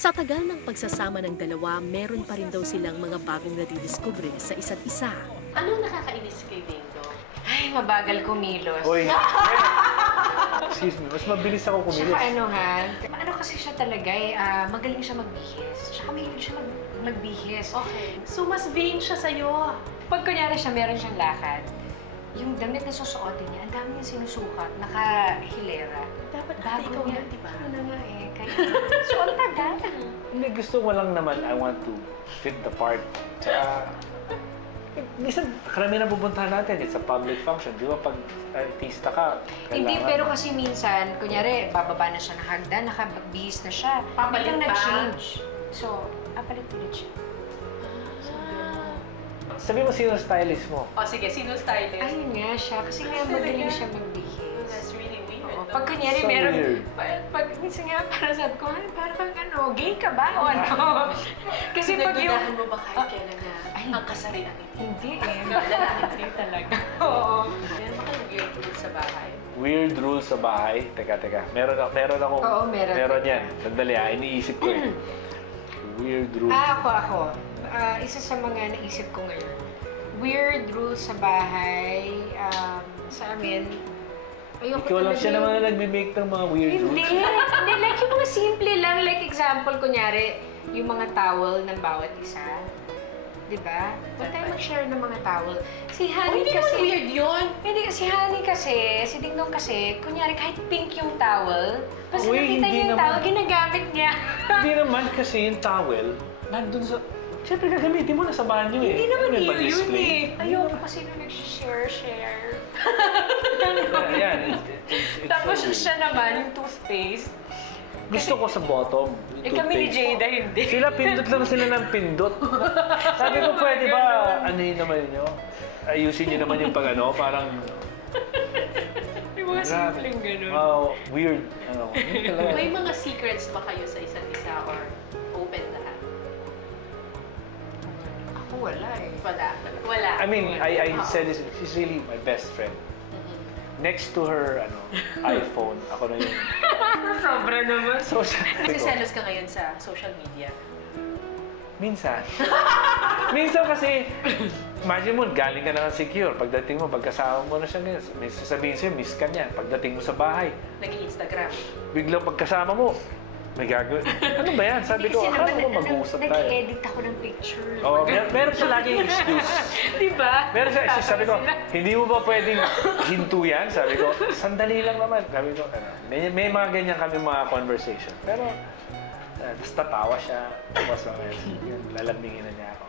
Sa tagal ng pagsasama ng dalawa, meron pa rin daw silang mga bagong nadidiskubre sa isa't isa. Anong nakakainis kay Dingdo? Ay, mabagal kumilos. Hoy, excuse me, mas mabilis ako kumilos. Tsaka ano kasi siya talaga magaling siya magbihis. Tsaka mahilig siya magbihis. Okay. So, mas vain siya sa'yo. Pag kunyari siya, meron siyang lakad, yung damit na susuotin niya, ang dami niya sinusukat, nakahilera. Dapat Bago ikaw niya, yan, di ba? Ano na nga eh, kaya, so ang tagal. Hindi, gusto mo lang naman, I want to fit the part. Tsaka, minsan, karamihan na pupuntahan natin, it's a public function. Di ba, pag artista ka, kailangan... Hindi, pero kasi minsan, kunyari, bababa na siya ng hagdan, nakabihis na siya. Papalit Biglang pa? nag-change. So, papalit-palit siya. Sabi mo, sino stylist mo? O sige, sino stylist? Ayun nga siya, kasi nga magaling siya magbihis. That's really weird. Oo, no? pag kunyari So meron, weird. pag minsan nga para sa ko, parang kang ano, gay ka ba o ano? Kasi pag yung, Nagdudahan mo ba kahit kailan na Ay. ang kasarian ni Dingdo? hindi eh. Lalaki talaga. Oo. Meron ba kayong weird rules sa bahay? Weird rules sa bahay. Teka. Meron ako. Oo, meron. yan. Sandali iniisip ko eh. Weird rules. Ako. Isa sa mga naisip ko ngayon. Weird rules sa bahay, sa amin, ayoko Ikaw lang talaga siya yung- naman na nagme-make ng mga weird Hindi, rules. hindi, like yung mga simple lang, like example, kunyari, yung mga towel ng bawat isa. Diba? Huwag tayo mag-share ng mga towel. Si Honey Hindi kasi... naman weird yun. Hindi, si Honey kasi, si Dingdong kasi, kunyari kahit pink yung towel, basta Uy, nakita hindi niya yung naman. towel, ginagamit niya. Hindi naman kasi yung towel, nandun sa... Siyempre, gagamitin mo na sa banyo eh. Hindi naman Ano yung yun pag-display? eh. Ayoko kasi nung nag-share. Yan. Tapos so weird. siya naman, yung toothpaste. Gusto ko sa bottom. Eh kami ni Jada hindi. Sila pindot lang sila ng pindot. Sabi ko, pwede ba, ano yun naman nyo? Ayusin nyo naman yung pag ano, parang... Yung mga Grabe. simpleng gano'n. Wow, weird. Ano, yun talaga. May mga secrets ba kayo sa isa't isa or open lahat? Ako wala eh. Wala. I mean, I Oo. said this, she's really my best friend. Next to her iPhone, ako na yun. Sobra naman. So, sabi Kasi ko, selos ka ngayon sa social media. minsan. Minsan kasi, imagine mo, galing ka na ng secure. Pagdating mo, pagkasama mo na siya ngayon, may sasabihin sa'yo, miss ka niya. Pagdating mo sa bahay, Nag-i-Instagram. biglang pagkasama mo, may gagawin. Ano ba yan? Sabi ko, akala ko mag-uusap tayo. nag-edit ako ng picture. Oo, meron siya laging excuse. Diba? Meron siya excuse. Sabi ko, hindi mo ba pwedeng hinto yan? Sabi ko, sandali lang naman. Sabi ko, may mga ganyan kami mga conversation. Pero, basta tawa siya. Tapos, lalambingin na niya ako.